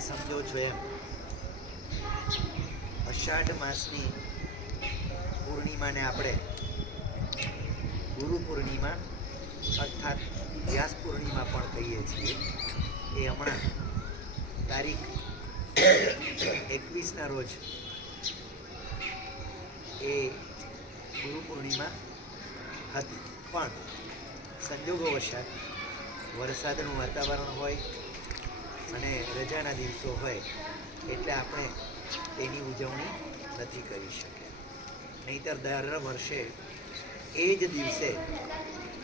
સમજો છો એમ. અષાઢ માસની પૂર્ણિમાને આપણે ગુરુ પૂર્ણિમા અર્થાત વ્યાસ પૂર્ણિમા પણ કહીએ છીએ. એ હમણાં તારીખ એકવીસના રોજ એ ગુરુ પૂર્ણિમા હતી. પણ સંજોગો વશાત વરસાદનું વાતાવરણ હોય અને રજાના દિવસો હોય, એટલે આપણે તેની ઉજવણી નથી કરી શકે નહીતર દર વર્ષે એ જ દિવસે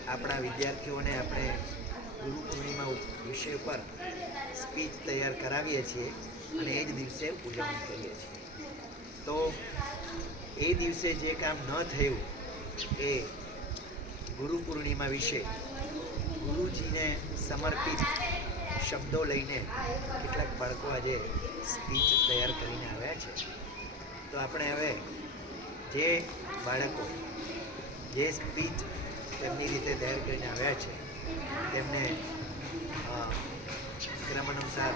આપણા વિદ્યાર્થીઓને આપણે ગુરુ પૂર્ણિમા વિષય પર સ્પીચ તૈયાર કરાવીએ છીએ અને એ જ દિવસે ઉજવણી કરીએ છીએ. તો એ દિવસે જે કામ ન થયું એ ગુરુ પૂર્ણિમા વિશે ગુરુજીને સમર્પિત શબ્દો લઈને કેટલાક બાળકો આજે સ્પીચ તૈયાર કરીને આવ્યા છે. તો આપણે હવે જે બાળકો જે સ્પીચ તેમની રીતે તૈયાર કરીને આવ્યા છે, તેમને ક્રમ અનુસાર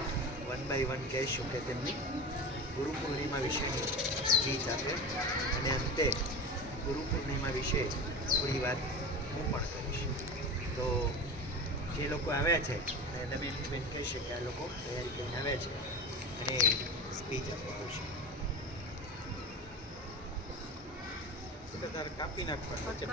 વન બાય વન કહીશું કે તેમની ગુરુ પૂર્ણિમા વિશેની સ્પીચ આપે અને અંતે ગુરુ પૂર્ણિમા વિશે થોડી વાત હું પણ કરીશ. જે લોકો આવ્યા છે, અને તમે બેન કહેશે કે આ લોકો તૈયારી કરીને આવ્યા છે, અને સ્પીચ આપવા આવશે. કાપી વચ્ચે